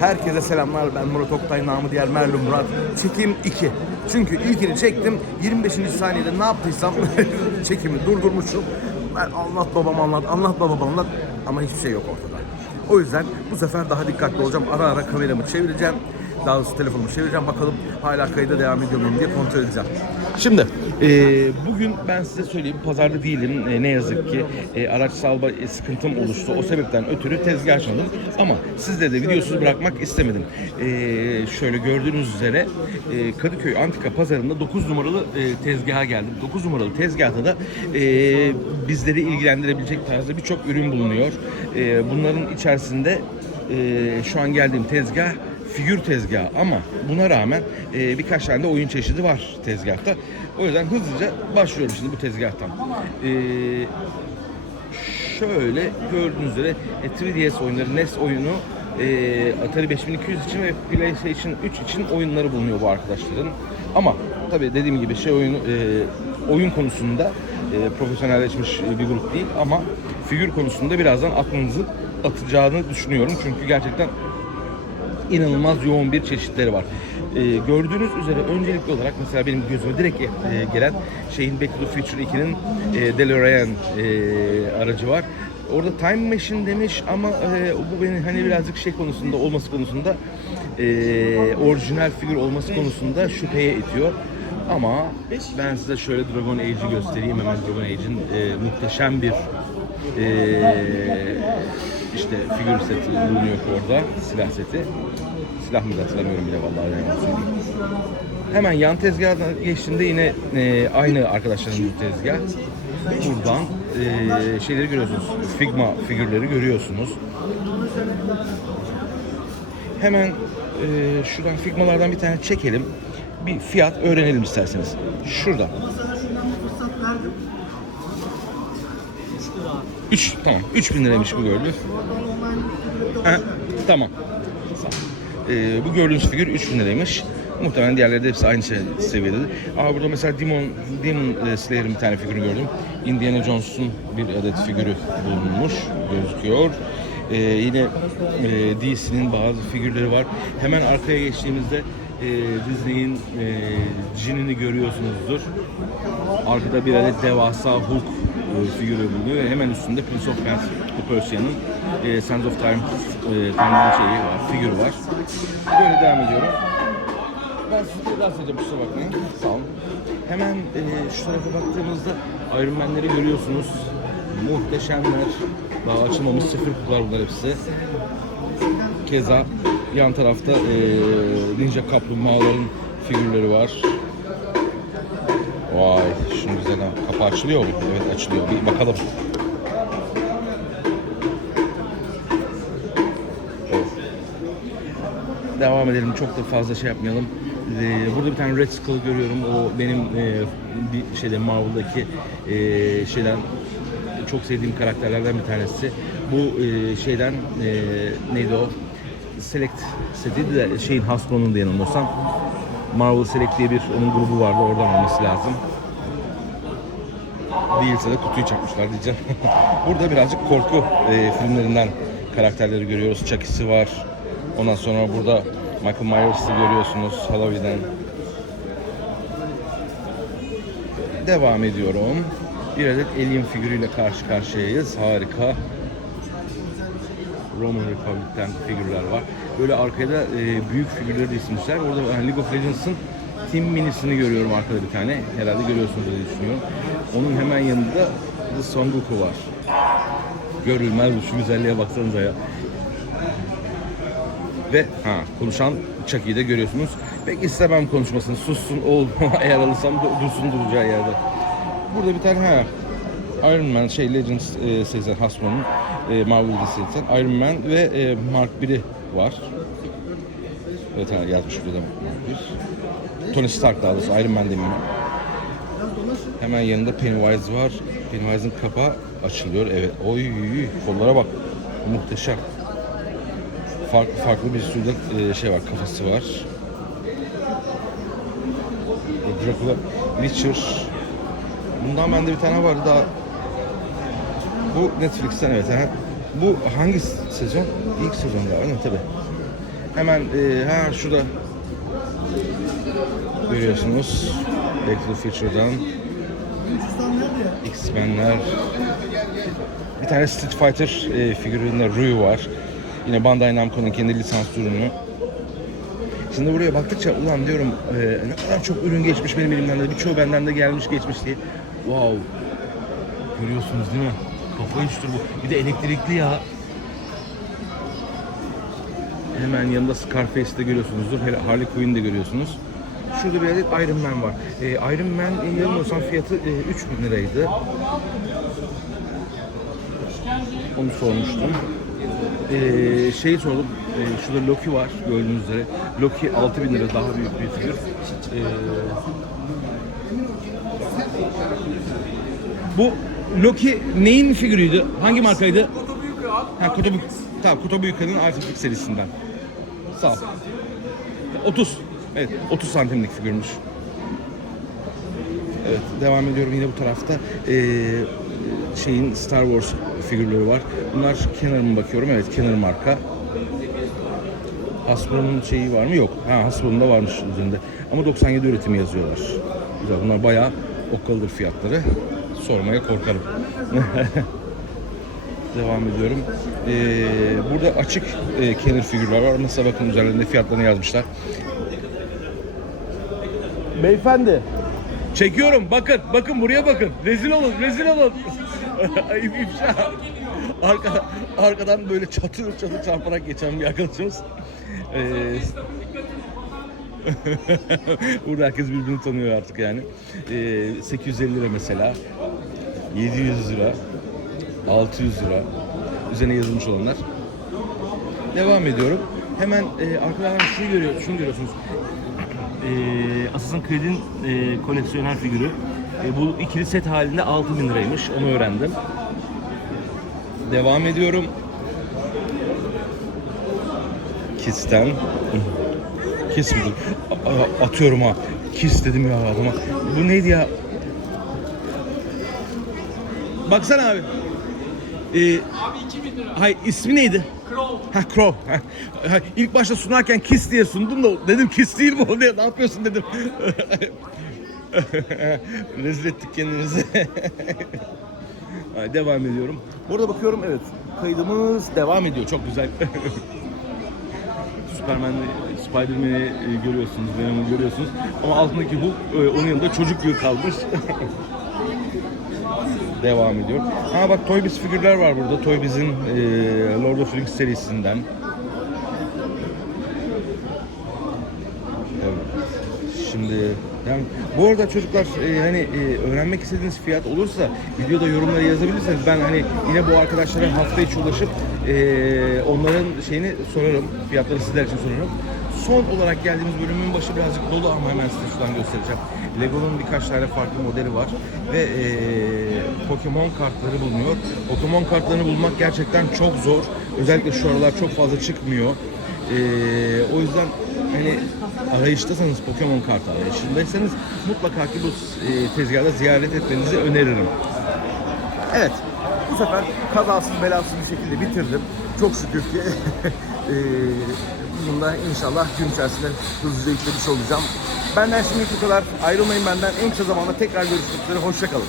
Herkese selamlar. Ben Murat Oktay, namı diğer Merlin Murat. Çekim 2. Çünkü ilkini çektim. 25. saniyede ne yaptıysam çekimi durdurmuşum. Ben anlat babam anlat, anlat babam anlat. Ama hiçbir şey yok ortada. O yüzden bu sefer daha dikkatli olacağım. Ara ara kameramı çevireceğim. Daha doğrusu telefonumu çevireceğim. Bakalım hala kayıda devam ediyor muyum diye kontrol edeceğim. Şimdi e, bugün ben size söyleyeyim pazarda değilim. E, ne yazık ki e, araç salma e, sıkıntım oluştu. O sebepten ötürü tezgah açmadım. Ama sizde de videosuz bırakmak istemedim. E, şöyle gördüğünüz üzere e, Kadıköy Antika Pazarı'nda 9 numaralı e, tezgaha geldim. 9 numaralı tezgahta da e, bizleri ilgilendirebilecek tarzda birçok ürün bulunuyor. E, bunların içerisinde e, şu an geldiğim tezgah figür tezgahı ama buna rağmen e, birkaç tane de oyun çeşidi var tezgahta. O yüzden hızlıca başlıyorum şimdi bu tezgahtan. E, şöyle gördüğünüz üzere e, 3DS oyunları, NES oyunu, e, Atari 5200 için ve PlayStation 3 için oyunları bulunuyor bu arkadaşların. Ama tabii dediğim gibi şey oyunu e, oyun konusunda e, profesyonelleşmiş bir grup değil ama figür konusunda birazdan aklınızın atacağını düşünüyorum. Çünkü gerçekten inanılmaz yoğun bir çeşitleri var. Ee, gördüğünüz üzere öncelikli olarak mesela benim gözüme direkt e, gelen şeyin Back to the Future 2'nin e, DeLorean e, aracı var. Orada Time Machine demiş ama e, bu beni hani birazcık şey konusunda olması konusunda e, orijinal figür olması konusunda şüpheye itiyor. Ama ben size şöyle Dragon Age'i göstereyim hemen Dragon Age'in e, muhteşem bir e, işte figür seti bulunuyor orada, silah seti. Silah mı hatırlamıyorum bile vallahi ne söyleyeyim. Hemen yan tezgahına geçtiğinde yine e, aynı arkadaşların bu tezgah. Buradan e, şeyleri görüyorsunuz. Figma figürleri görüyorsunuz. Hemen e, şuradan Figmalardan bir tane çekelim. Bir fiyat öğrenelim isterseniz. Şurada. 3 tamam. 3000 liraymış bu gördüğünüz. Ha, tamam. Ee, bu gördüğünüz figür 3000 liraymış. Muhtemelen diğerleri de hepsi aynı şey, seviyededir. Aa burada mesela Demon, Demon e, Slayer'ın bir tane figürünü gördüm. Indiana Jones'un bir adet figürü bulunmuş gözüküyor. Ee, yine e, DC'nin bazı figürleri var. Hemen arkaya geçtiğimizde e, Disney'in e, cinini görüyorsunuzdur. Arkada bir adet devasa Hulk figürü bulunuyor ve hemen üstünde Prince of Persia'nın e, Sands of Time e, Time'dan şeyi var, figürü var. Böyle devam ediyorum. Ben sizi rahatsız edeceğim kusura bakmayın. Sağ olun. Hemen e, şu tarafa baktığımızda Iron Man'leri görüyorsunuz. Muhteşemler. Daha açılmamış sıfır kutular bunlar hepsi. Keza yan tarafta e, ninja kaplumbağaların figürleri var. Vay şunu güzel ha. Kapı açılıyor mu? Evet açılıyor. Bir bakalım. Devam edelim. Çok da fazla şey yapmayalım. Ee, burada bir tane Red Skull görüyorum. O benim e, bir şeyde Marvel'daki e, şeyden çok sevdiğim karakterlerden bir tanesi. Bu e, şeyden neydi o? Select setiydi de şeyin Hasbro'nun da yanılmıyorsam. Marvel Select diye bir onun grubu vardı. Oradan olması lazım. Değilse de kutuyu çakmışlar diyeceğim. Burada birazcık korku e, filmlerinden karakterleri görüyoruz. Chucky'si var. Ondan sonra burada Michael Myers'ı görüyorsunuz Halloween'den. Devam ediyorum. Bir adet Alien figürüyle karşı karşıyayız. Harika. Roman Republic'ten figürler var. Böyle arkada e, büyük figürleri de isimmişler. Orada yani League of Legends'ın Team Minis'ini görüyorum arkada bir tane. Herhalde görüyorsunuz diye düşünüyorum. Onun hemen yanında The Son Goku var. Görülmez bu şu güzelliğe baksanıza ya. Ve ha konuşan Chucky'yi de görüyorsunuz. Pek istemem konuşmasını. Sussun oğlum. Eğer alırsam du- dursun duracağı yerde. Burada bir tane ha Iron Man şey Legends e, serisinden Hasbro'nun e, Marvel serisinden Iron Man ve e, Mark 1'i var. Evet ha, yazmış burada da Mark 1. Tony Stark daha doğrusu Iron Man demeyeyim. Hemen yanında Pennywise var. Pennywise'ın kapağı açılıyor. Evet. Oy kollara bak. Muhteşem. Farklı farklı bir sürü de, e, şey var, kafası var. Dracula, Witcher. Bundan bende bir tane vardı daha. Bu Netflix'ten evet. Ha. Bu hangi sezon? İlk sezon galiba? Tabii. Hemen e, ha şurada görüyorsunuz. Back to the Future'dan X-Men'ler bir tane Street Fighter e, figüründe Ryu var. Yine Bandai Namco'nun kendi lisans ürünü. Şimdi buraya baktıkça ulan diyorum e, ne kadar çok ürün geçmiş benim elimden de birçoğu benden de gelmiş geçmiş diye. Wow. Görüyorsunuz değil mi? Kafayı düştür bu. Bir de elektrikli ya. Hemen yanında Scarface'i de görüyorsunuzdur. Harley Quinn'i de görüyorsunuz. Şurada bir adet Iron Man var. E, Iron Man e, yanılmıyorsam fiyatı e, 3000 liraydı. Onu sormuştum. Ee, şeyi sordum. Ee, şurada Loki var gördüğünüz üzere. Loki 6000 lira daha büyük bir figür. Ee, bu Loki neyin figürüydü? Hangi markaydı? Ha, Kutubu, tamam, Kutubu Yuka'nın Artifik serisinden. Sağ ol. 30. Evet, 30 santimlik figürmüş. Evet, devam ediyorum yine bu tarafta. Ee, şeyin Star Wars figürleri var. Bunlar Kenner mı bakıyorum? Evet, Kenner marka. Hasbro'nun şeyi var mı? Yok. Ha, Hasbro'nun da varmış üzerinde. Ama 97 üretimi yazıyorlar. Güzel. Bunlar bayağı okkalıdır fiyatları. Sormaya korkarım. Devam ediyorum. Ee, burada açık e, Kenner figürler var. Mesela bakın üzerlerinde fiyatlarını yazmışlar. Beyefendi. Çekiyorum. Bakın. Bakın buraya bakın. Rezil olun. Rezil olun. Ayıp ifşa. Arka, arkadan böyle çatır çatır çarparak geçen bir arkadaşımız. Ee, Burada herkes birbirini tanıyor artık yani. Ee, 850 lira mesela. 700 lira. 600 lira. Üzerine yazılmış olanlar. Devam ediyorum. Hemen e, arkadan şunu görüyor, şunu görüyorsunuz. E, Assassin's Creed'in e, koleksiyoner figürü. E, bu ikili set halinde 6000 liraymış. Onu öğrendim. Devam ediyorum. Kiss'ten. Kiss a- Atıyorum ha. Kiss dedim ya adama. Bu neydi ya? Baksana abi. Ee, Hay ismi neydi? Crow. Ha Crow. Ha. Ha, İlk başta sunarken Kiss diye sundum da dedim Kiss değil mi o ne, ne yapıyorsun dedim. Rezil ettik kendimizi. Hay, devam ediyorum. Burada bakıyorum evet kaydımız devam ediyor çok güzel. Superman, Spider-Man'i e, görüyorsunuz, Venom'u görüyorsunuz. Ama altındaki Hulk e, onun yanında çocuk gibi kalmış. Devam ediyor. Ha bak Toy Biz figürler var burada. Toy Biz'in e, Lord of the Rings serisinden. Evet. Şimdi yani bu arada çocuklar e, hani e, öğrenmek istediğiniz fiyat olursa videoda yorumlara yazabilirseniz ben hani yine bu arkadaşlara hafta içi ulaşıp e, onların şeyini sorarım. Fiyatları sizler için sorarım. Son olarak geldiğimiz bölümün başı birazcık dolu ama hemen size şuradan göstereceğim. Lego'nun birkaç tane farklı modeli var ve e, Pokemon kartları bulunuyor. Pokemon kartlarını bulmak gerçekten çok zor. Özellikle şu aralar çok fazla çıkmıyor. Ee, o yüzden hani arayıştasanız Pokemon kartı arayışındaysanız mutlaka ki bu e, tezgahda ziyaret etmenizi öneririm. Evet, bu sefer kazasız belasız bir şekilde bitirdim. Çok şükür ki e, bunu inşallah gün içerisinde hızlıca yüklemiş olacağım. Benden şimdilik bu kadar. Ayrılmayın benden. En kısa zamanda tekrar görüşmek üzere. Hoşçakalın.